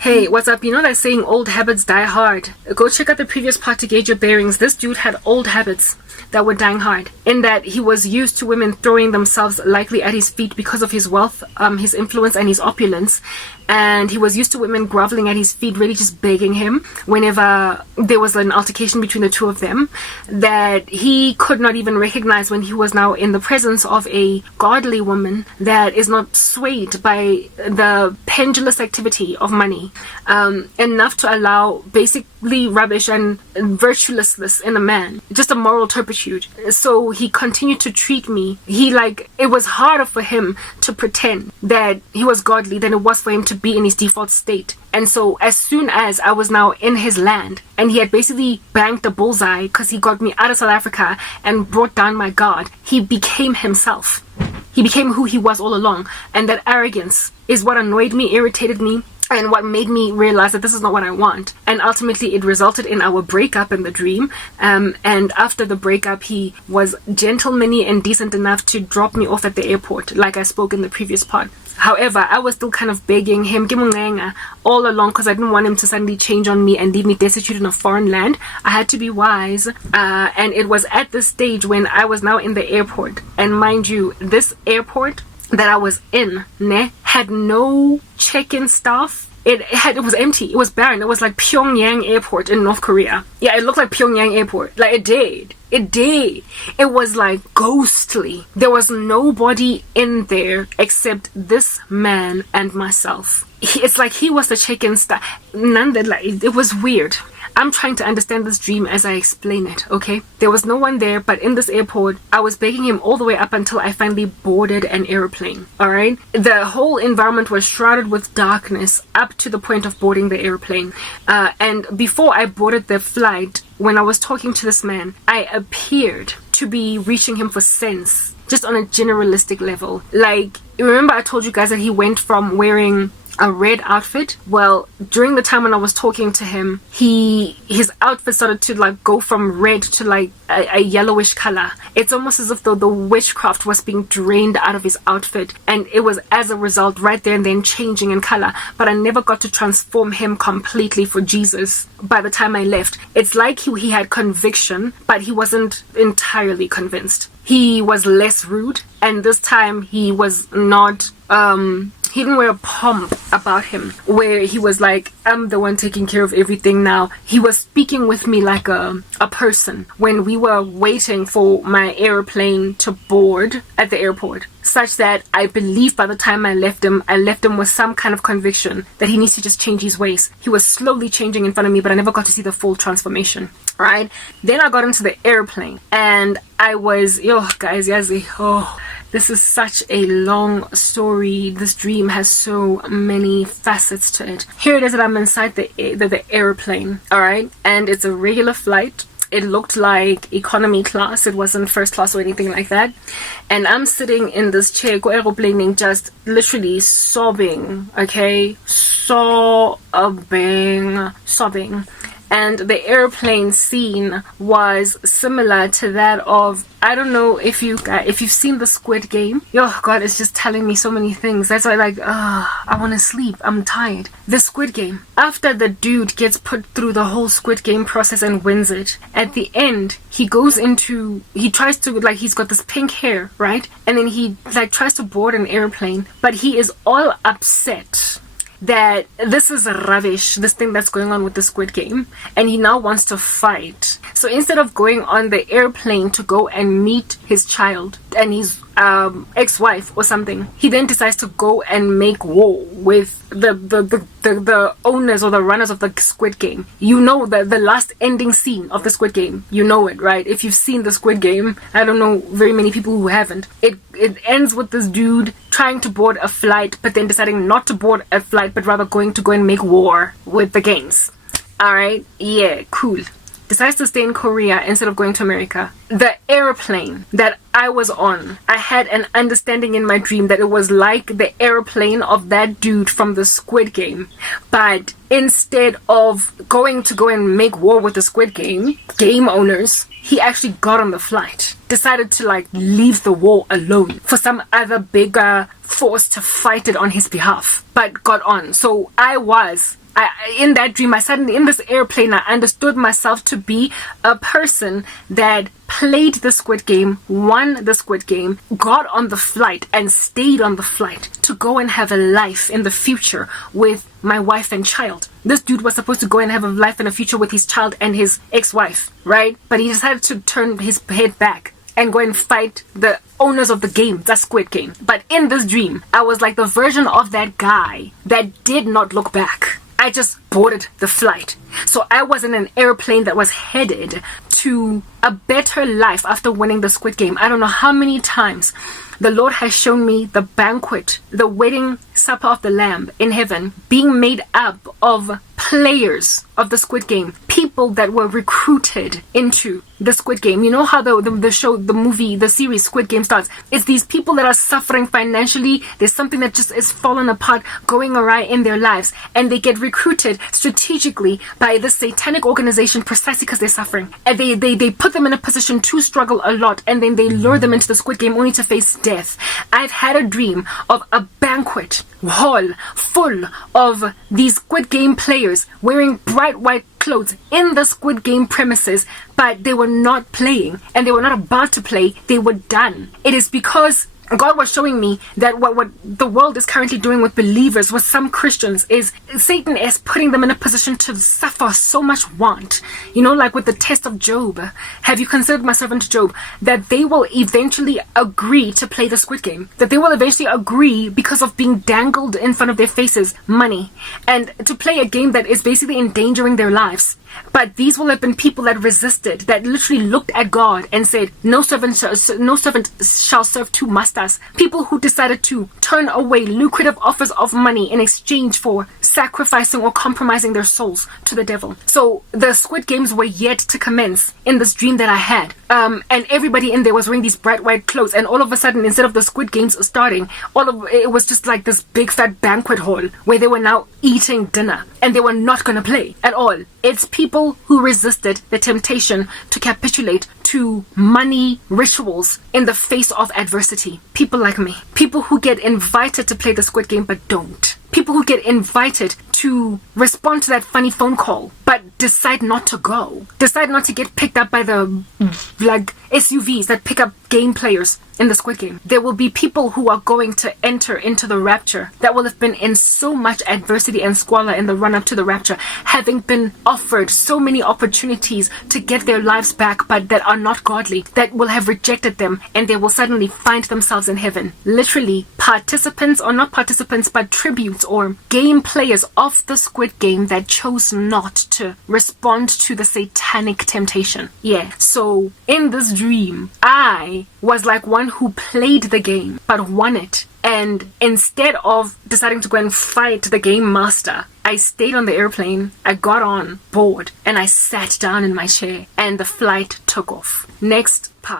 Hey, what's up? You know that saying, old habits die hard? Go check out the previous part to gauge your bearings. This dude had old habits that were dying hard, in that he was used to women throwing themselves likely at his feet because of his wealth, his influence, and his opulence. And he was used to women groveling at his feet, really just begging him whenever there was an altercation between the two of them, that he could not even recognize when he was now in the presence of a godly woman that is not swayed by the pendulous activity of money, enough to allow basically rubbish and virtuelessness in a man, just a moral turpitude. So he continued to treat me. It was harder for him to pretend that he was godly than it was for him to be in his default state. And so as soon as I was now in his land and he had basically banked a bullseye because he got me out of South Africa and brought down my guard, he became himself. He became who he was all along. And that arrogance is what annoyed me, irritated me, and what made me realize that this is not what I want. And ultimately it resulted in our breakup in the dream. And after the breakup, he was gentlemanly and decent enough to drop me off at the airport, like I spoke in the previous part. However, I was still kind of begging him all along because I didn't want him to suddenly change on me and leave me destitute in a foreign land. I had to be wise. And it was at this stage when I was now in the airport. And mind you, this airport that I was in had no check-in staff. It was empty. It was barren. It was like Pyongyang Airport in North Korea. Yeah, it looked like Pyongyang Airport. Like, it did. It did. It was like ghostly. There was nobody in there except this man and myself. It's like he was the check-in staff. It was weird. I'm trying to understand this dream as I explain it, okay? There was no one there, but in this airport, I was begging him all the way up until I finally boarded an airplane, alright? The whole environment was shrouded with darkness up to the point of boarding the airplane. And before I boarded the flight, when I was talking to this man, I appeared to be reaching him for sense, just on a generalistic level. Like, remember I told you guys that he went from wearing a red outfit? Well, during the time when I was talking to him, his outfit started to go from red to a yellowish color. It's almost as if though the witchcraft was being drained out of his outfit, and it was as a result right there and then changing in color. But I never got to transform him completely for Jesus by the time I left. It's like he had conviction, but he wasn't entirely convinced. He was less rude, and this time he was not he didn't wear a pomp about him where he was like, I'm the one taking care of everything now. He was speaking with me like a person when we were waiting for my airplane to board at the airport, such that I believe by the time I left him with some kind of conviction that he needs to just change his ways. He was slowly changing in front of me, but I never got to see the full transformation. Right? Then I got into the airplane and I was, guys, this is such a long story. This dream has so many facets to it. Here it is that I'm inside the airplane, alright? And it's a regular flight. It looked like economy class. It wasn't first class or anything like that. And I'm sitting in this chair, aeroplaning, just literally sobbing, okay? Sobbing. And the airplane scene was similar to that of, I don't know if you've seen the Squid Game. God, it's just telling me so many things. That's why I want to sleep. I'm tired. The Squid Game. After the dude gets put through the whole Squid Game process and wins it, at the end, he tries to, he's got this pink hair, right? And then he tries to board an airplane, but he is all upset that this is rubbish, this thing that's going on with the Squid Game, and he now wants to fight. So instead of going on the airplane to go and meet his child and his ex-wife or something, he then decides to go and make war with the owners or the runners of the Squid Game. You know the last ending scene of the Squid Game. You know it, right? If you've seen the Squid Game, I don't know very many people who haven't. It ends with this dude trying to board a flight, but then deciding not to board a flight, but rather going to go and make war with the games. Alright? Yeah, cool. Decides to stay in Korea instead of going to America. The airplane that I was on, I had an understanding in my dream that it was like the airplane of that dude from the Squid Game. But instead of going to go and make war with the Squid Game owners, he actually got on the flight. Decided to leave the war alone for some other bigger force to fight it on his behalf, but got on. So I was In that dream, I suddenly, in this airplane, I understood myself to be a person that played the Squid Game, won the Squid Game, got on the flight and stayed on the flight to go and have a life in the future with my wife and child. This dude was supposed to go and have a life in the future with his child and his ex-wife, right? But he decided to turn his head back and go and fight the owners of the game, the Squid Game. But in this dream, I was like the version of that guy that did not look back. I just boarded the flight. So I was in an airplane that was headed to a better life after winning the Squid Game. I don't know how many times the Lord has shown me the banquet, the wedding supper of the Lamb in heaven being made up of players of the Squid Game, people that were recruited into the Squid Game. You know how the show, the movie, the series Squid Game starts? It's these people that are suffering financially. There's something that just is falling apart, going awry in their lives, and they get recruited strategically by this satanic organization precisely because they're suffering. And they put them in a position to struggle a lot, and then they lure them into the Squid Game only to face death. I've had a dream of a banquet hall full of these Squid Game players wearing bright white clothes in the Squid Game premises, but they were not playing and they were not about to play. They were done. It is because God was showing me that what the world is currently doing with believers, with some Christians, is Satan is putting them in a position to suffer so much want. You know, like with the test of Job. Have you considered my servant Job? That they will eventually agree to play the Squid Game. That they will eventually agree because of being dangled in front of their faces money. And to play a game that is basically endangering their lives. But these will have been people that resisted, that literally looked at God and said, no servant shall serve two masters. People who decided to turn away lucrative offers of money in exchange for sacrificing or compromising their souls to the devil. So the Squid Games were yet to commence in this dream that I had. And everybody in there was wearing these bright white clothes. And all of a sudden, instead of the Squid Games starting, it was just like this big fat banquet hall where they were now eating dinner. And they were not going to play at all. It's people who resisted the temptation to capitulate to money rituals in the face of adversity. People like me. People who get invited to play the Squid Game but don't. People who get invited to respond to that funny phone call but decide not to go. Decide not to get picked up by the like SUVs that pick up game players in the Squid Game. There will be people who are going to enter into the rapture that will have been in so much adversity and squalor in the run-up to the rapture, having been offered so many opportunities to get their lives back, but that are not godly, that will have rejected them, and they will suddenly find themselves in heaven. Literally, participants, or not participants, but tributes or game players of the Squid Game that chose not to respond to the satanic temptation. Yeah, so in this dream, I was like one who played the game but won it. And instead of deciding to go and fight the game master, I stayed on the airplane, I got on board, and I sat down in my chair, and the flight took off. Next part.